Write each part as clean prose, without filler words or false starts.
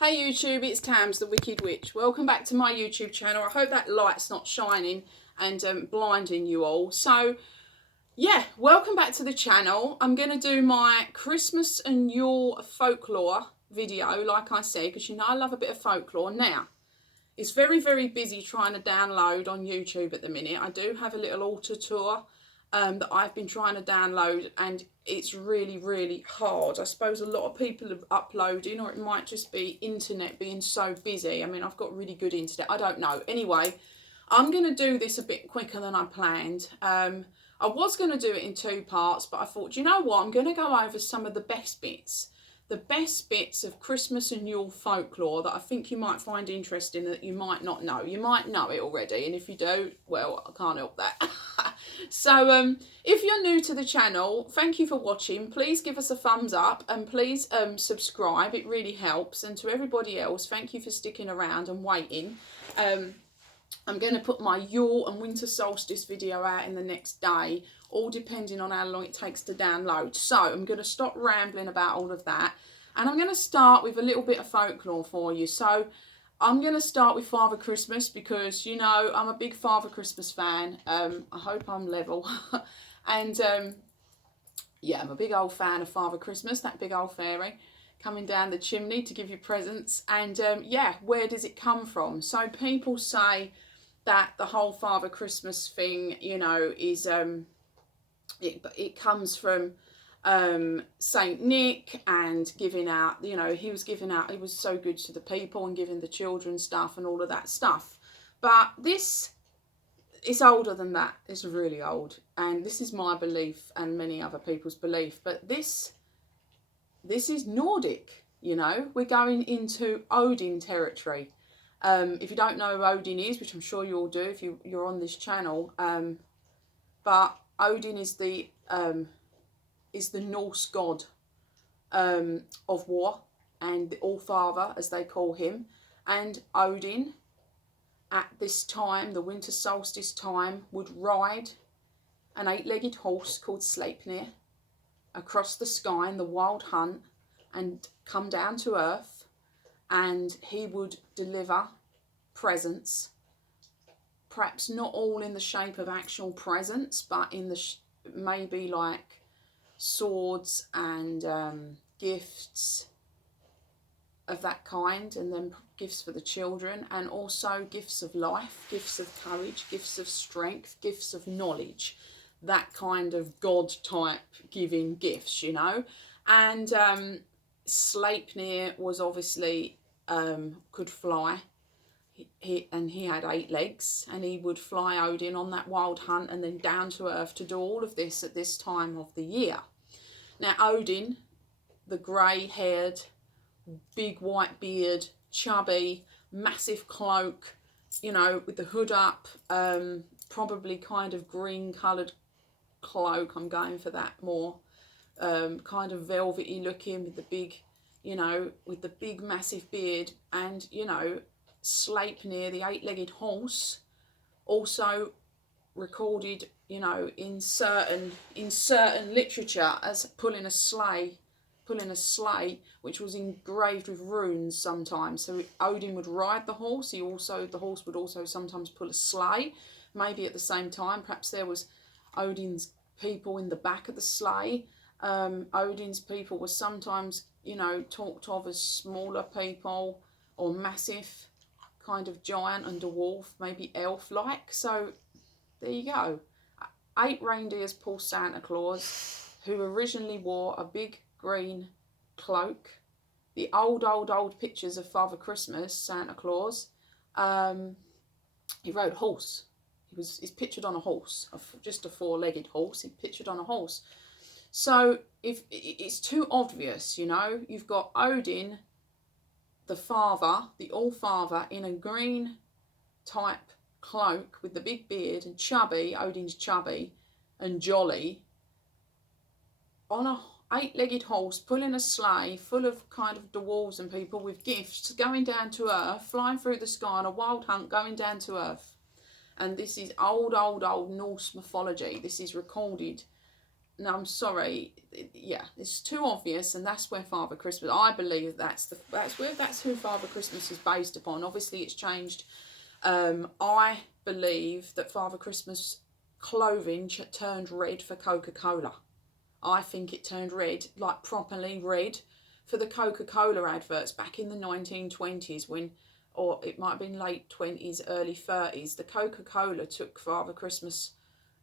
Hey YouTube, it's Tams the Wicked Witch. Welcome back to my YouTube channel. I hope that light's not shining and blinding you all. So yeah, welcome back to the channel. I'm going to do my Christmas and Yule folklore video, like I said, because you know I love a bit of folklore. Now, it's very, very busy trying to download on YouTube at the minute. I do have a little auto tour that I've been trying to download, and it's really, really hard. I suppose a lot of people are uploading, or it might just be internet being so busy. I mean, I've got really good internet. I don't know. Anyway, I'm going to do this a bit quicker than I planned. I was going to do it in 2 parts, but I thought, you know what? I'm going to go over some of the best bits. The best bits of Christmas and Yule folklore that I think you might find interesting that you might not know. You might know it already, and if you do, well, I can't help that. So if you're new to the channel, thank you for watching. Please give us a thumbs up and please subscribe. It really helps. And to everybody else, thank you for sticking around and waiting. I'm going to put my Yule and winter solstice video out in the next day, all depending on how long it takes to download. So I'm going to stop rambling about all of that, and I'm going to start with a little bit of folklore for you. So I'm going to start with Father Christmas because, you know, I'm a big Father Christmas fan. I hope I'm level. And yeah, I'm a big old fan of Father Christmas, that big old fairy coming down the chimney to give you presents. And yeah, where does it come from? So people say that the whole Father Christmas thing, you know, is it comes from Saint Nick and giving out, you know, he was so good to the people and giving the children stuff and all of that stuff. But this is older than that. It's really old, and this is my belief and many other people's belief. But this is Nordic, you know. We're going into Odin territory. If you don't know who Odin is, which I'm sure you all do if you're on this channel, but Odin is the Norse god of war and the All-Father, as they call him. And Odin, at this time, the winter solstice time, would ride an 8-legged horse called Sleipnir across the sky in the wild hunt and come down to earth, and he would deliver presents, perhaps not all in the shape of actual presents, but in the maybe like swords and gifts of that kind, and then gifts for the children, and also gifts of life, gifts of courage, gifts of strength, gifts of knowledge, that kind of God type giving gifts, you know. And Sleipnir was obviously could fly. He had 8 legs, and he would fly Odin on that wild hunt and then down to earth to do all of this at this time of the year. Now Odin, the grey-haired, big white beard, chubby, massive cloak, you know, with the hood up, probably kind of green coloured cloak. I'm going for that more, kind of velvety looking with the big, you know, with the big massive beard. And, you know, Sleipnir, the 8-legged horse, also recorded, you know, in certain literature as pulling a sleigh, which was engraved with runes sometimes. So Odin would ride the horse. The horse would also sometimes pull a sleigh, maybe at the same time. Perhaps there was Odin's people in the back of the sleigh. Odin's people were sometimes, you know, talked of as smaller people or massive, kind of giant and dwarf, maybe elf-like. So there you go. 8 reindeers pull Santa Claus, who originally wore a big green cloak. The old pictures of Father Christmas, Santa Claus, he rode a horse. He's pictured on a horse, just a 4-legged horse. He's pictured on a horse. So if it's too obvious, you know, you've got Odin, the father, the All-Father, in a green type cloak with the big beard, and chubby, Odin's chubby and jolly, on a 8-legged horse, pulling a sleigh full of kind of dwarves and people with gifts, going down to earth, flying through the sky on a wild hunt, going down to earth. And this is old Norse mythology. This is recorded no, I'm sorry. Yeah, it's too obvious, and that's where Father Christmas. I believe that's who Father Christmas is based upon. Obviously, it's changed. I believe that Father Christmas clothing turned red for Coca-Cola. I think it turned red, like properly red, for the Coca-Cola adverts back in the 1920s when, or it might have been late 20s, early 30s. The Coca-Cola took Father Christmas,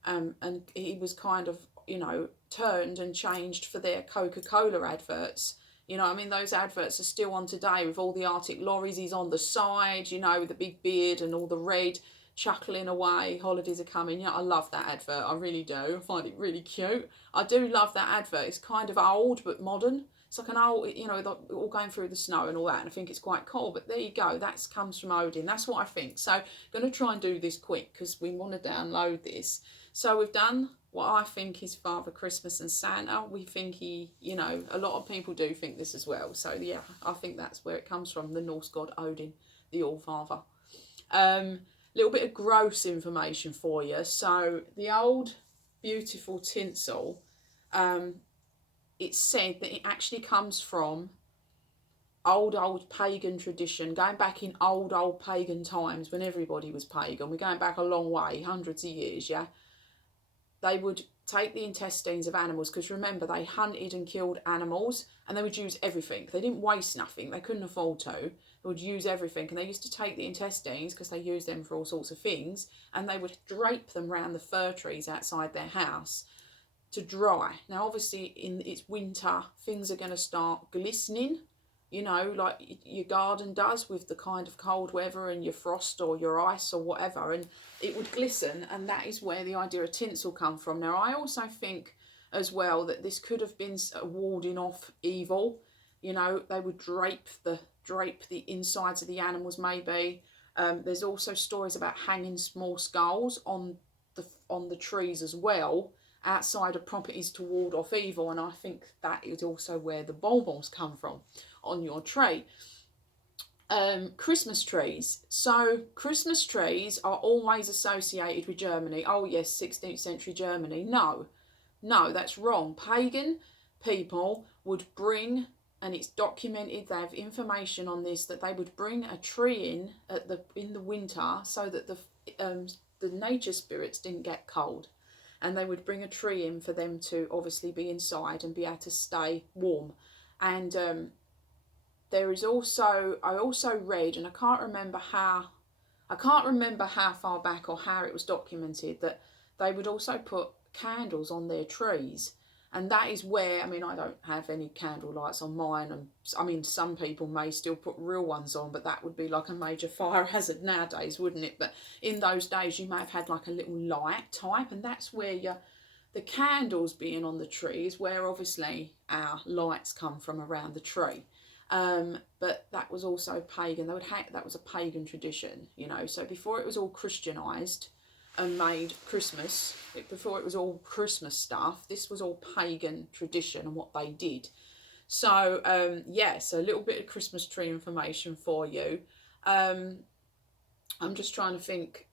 and he was kind of, you know, turned and changed for their Coca-Cola adverts. You know, I mean, those adverts are still on today with all the Arctic lorries. He's on the side, you know, with the big beard and all the red, chuckling away. Holidays are coming. Yeah, I love that advert. I really do. I find it really cute. I do love that advert. It's kind of old but modern. It's like an old, you know, all going through the snow and all that. And I think it's quite cool. But there you go. That comes from Odin. That's what I think. So I'm going to try and do this quick because we want to download this. So we've done what I think is Father Christmas and Santa. We think he, you know, a lot of people do think this as well. So yeah, I think that's where it comes from, the Norse god Odin, the All-Father. Little bit of gross information for you. So the old beautiful tinsel, it's said that it actually comes from old pagan tradition, going back in old pagan times when everybody was pagan. We're going back a long way, hundreds of years, yeah. They would take the intestines of animals, because remember, they hunted and killed animals, and they would use everything. They didn't waste nothing. They couldn't afford to. They would use everything, and they used to take the intestines, because they used them for all sorts of things, and they would drape them around the fir trees outside their house to dry. Now, obviously, it's winter, things are going to start glistening, you know, like your garden does with the kind of cold weather and your frost or your ice or whatever, and it would glisten, and that is where the idea of tinsel come from. Now, I also think as well that this could have been warding off evil. You know, they would drape the insides of the animals, maybe. There's also stories about hanging small skulls on the trees as well, outside of properties to ward off evil, and I think that is also where the bonbons come from on your tree. Christmas trees. So Christmas trees are always associated with Germany. Oh yes, 16th century Germany. No, that's wrong. Pagan people would bring, and it's documented, they have information on this, that they would bring a tree in the winter so that the nature spirits didn't get cold. And they would bring a tree in for them to obviously be inside and be able to stay warm. And there is also, I also read, and I can't remember how far back or how it was documented, that they would also put candles on their trees. And that is where, I mean, I don't have any candle lights on mine, and I mean, some people may still put real ones on, but that would be like a major fire hazard nowadays, wouldn't it? But in those days, you may have had like a little light type, and that's where the candles being on the tree is where obviously our lights come from around the tree. But that was also pagan. That was a pagan tradition, you know. So before it was all Christianized and made Christmas, before it was all Christmas stuff, this was all pagan tradition and what they did. So yeah, so a little bit of Christmas tree information for you. I'm just trying to think.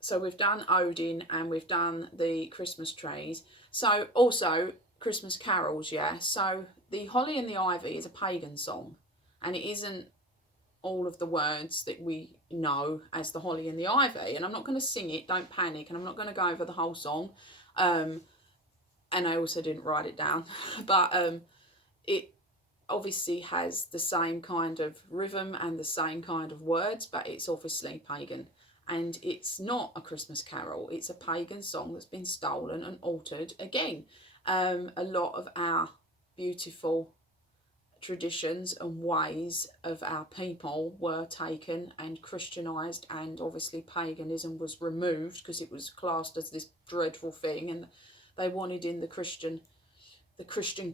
So we've done Odin and we've done the Christmas trees. So also Christmas carols, yeah. So the Holly and the Ivy is a pagan song, and it isn't all of the words that we know as the Holly and the Ivy. And I'm not going to sing it, don't panic, and I'm not going to go over the whole song. And I also didn't write it down, but it obviously has the same kind of rhythm and the same kind of words, but it's obviously pagan. And it's not a Christmas carol, it's a pagan song that's been stolen and altered again. A lot of our beautiful traditions and ways of our people were taken and Christianized, and obviously paganism was removed because it was classed as this dreadful thing, and they wanted in the Christian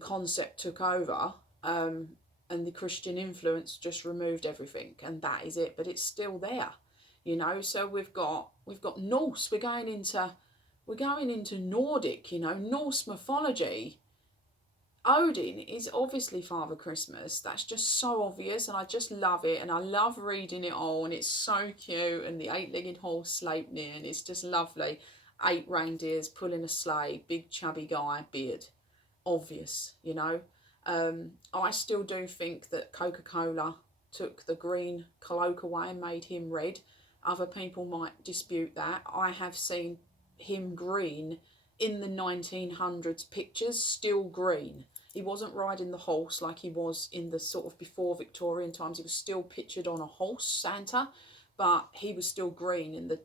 concept took over, and the Christian influence just removed everything, and that is it. But it's still there, you know. So we've got Norse. We're going into Nordic, you know, Norse mythology. Odin is obviously Father Christmas. That's just so obvious, and I just love it, and I love reading it all, and it's so cute, and the 8-legged horse Sleipnir, and it's just lovely. 8 reindeers, pulling a sleigh, big chubby guy, beard. Obvious, you know. I still do think that Coca-Cola took the green cloak away and made him red. Other people might dispute that. I have seen him green in the 1900s pictures, still green. He wasn't riding the horse like he was in the sort of before Victorian times. He was still pictured on a horse, Santa, but he was still green in the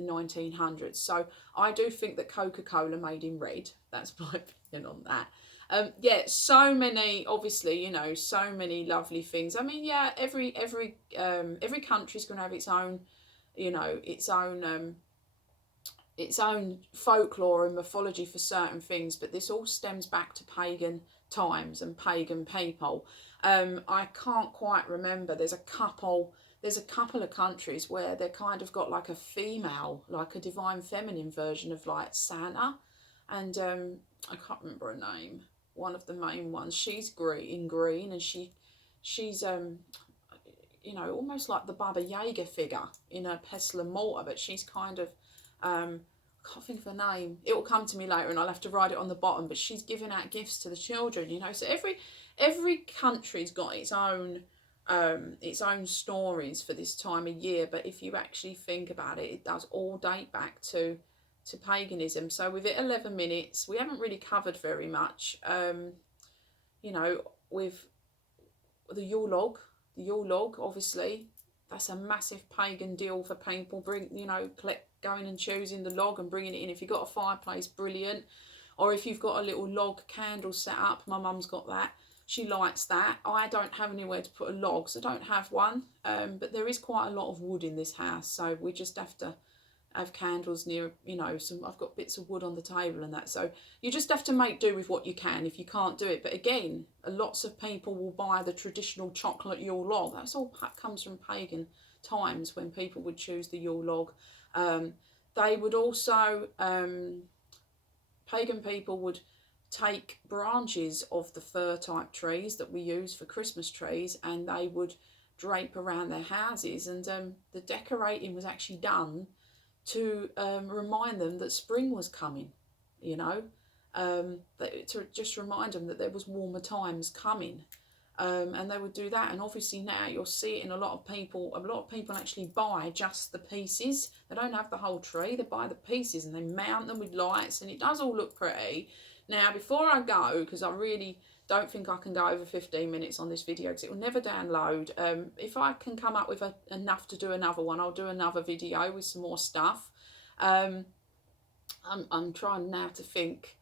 1900s. So I do think that Coca-Cola made him red. That's my opinion on that. Yeah, so many, obviously, you know, so many lovely things. I mean, yeah, every country's going to have its own, you know, its own folklore and mythology for certain things, but this all stems back to pagan times and pagan people. I can't quite remember. There's a couple of countries where they kind of got like a female, like a divine feminine version of like Santa, and I can't remember her name. One of the main ones. She's in green, and she's you know, almost like the Baba Yaga figure in a pestle and mortar, but she's kind of I can't think of her name. It will come to me later, and I'll have to write it on the bottom. But she's giving out gifts to the children, you know. So every country's got its own stories for this time of year. But if you actually think about it, it does all date back to paganism. So with it 11 minutes, we haven't really covered very much. You know, with the Yule log, obviously, that's a massive pagan deal for people. Going and choosing the log and bringing it in. If you've got a fireplace, brilliant. Or if you've got a little log candle set up, my mum's got that. She lights that. I don't have anywhere to put a log, so I don't have one. But there is quite a lot of wood in this house, so we just have to have candles near, you know, I've got bits of wood on the table and that. So you just have to make do with what you can if you can't do it. But again, lots of people will buy the traditional chocolate Yule log. That's all comes from pagan times when people would choose the Yule log. They would also, pagan people would take branches of the fir type trees that we use for Christmas trees, and they would drape around their houses, and the decorating was actually done to remind them that spring was coming, you know, to just remind them that there was warmer times coming. And they would do that, and obviously now you'll see it in a lot of people actually buy just the pieces. They don't have the whole tree, they buy the pieces and they mount them with lights, and it does all look pretty. Now before I go, because I really don't think I can go over 15 minutes on this video because it will never download. If I can come up with enough to do another one, I'll do another video with some more stuff. I'm trying now to think.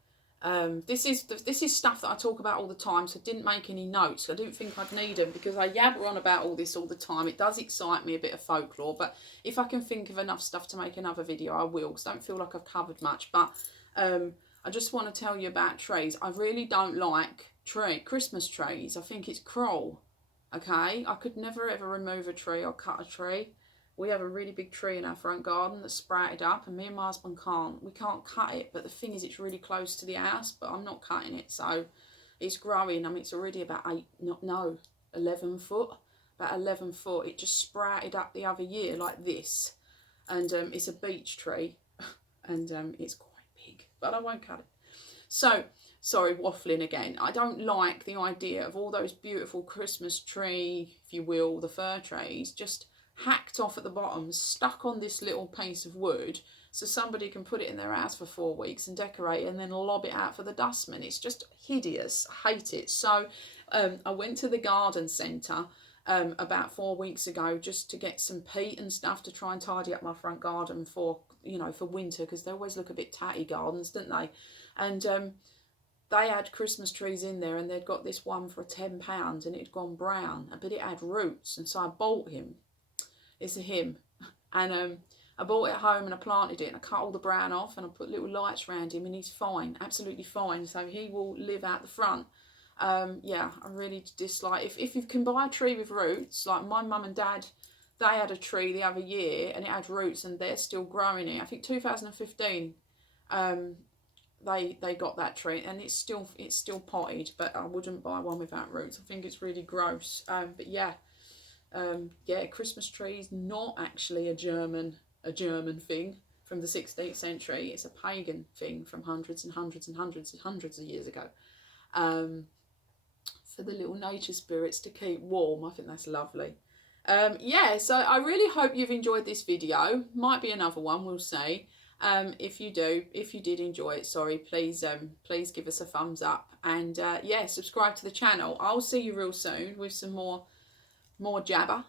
This is stuff that I talk about all the time, so I didn't make any notes. I didn't think I'd need them because I yabber on about all this all the time. It does excite me, a bit of folklore, but if I can think of enough stuff to make another video, I will, because I don't feel like I've covered much. But I just want to tell you about trees. I really don't like Christmas trees. I think it's cruel. Okay, I could never ever remove a tree or cut a tree. We have a really big tree in our front garden that's sprouted up, and me and my husband we can't cut it. But the thing is, it's really close to the house, but I'm not cutting it, so it's growing. I mean, it's already about 11 foot, about 11 foot. It just sprouted up the other year like this, and it's a beech tree, and it's quite big, but I won't cut it. So, sorry, waffling again. I don't like the idea of all those beautiful Christmas tree, if you will, the fir trees, just hacked off at the bottom, stuck on this little piece of wood, so somebody can put it in their house for 4 weeks and decorate it and then lob it out for the dustman. It's just hideous. I hate it. So I went to the garden centre about 4 weeks ago just to get some peat and stuff to try and tidy up my front garden for, you know, for winter, because they always look a bit tatty, gardens, don't they? And they had Christmas trees in there, and they'd got this one for £10 and it had gone brown, but it had roots, and so I bought him. It's a him. And I bought it home and I planted it, and I cut all the brown off and I put little lights around him, and he's fine, absolutely fine. So he will live out the front. Yeah, I really dislike, if you can buy a tree with roots, like my mum and dad, they had a tree the other year and it had roots and they're still growing it. I think 2015 they got that tree, and it's still potted, but I wouldn't buy one without roots. I think it's really gross. But yeah. Yeah, Christmas trees, not actually a German thing. from the 16th century. It's a pagan thing from hundreds and hundreds and hundreds and hundreds of years ago. For the little nature spirits to keep warm. I think that's lovely. Yeah, so I really hope you've enjoyed this video. Might be another one, we'll see. If you did enjoy it, sorry, please give us a thumbs up, and yeah, subscribe to the channel. I'll see you real soon with some more jabber.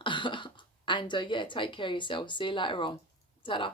And yeah, take care of yourself. See you later on. Ta-da.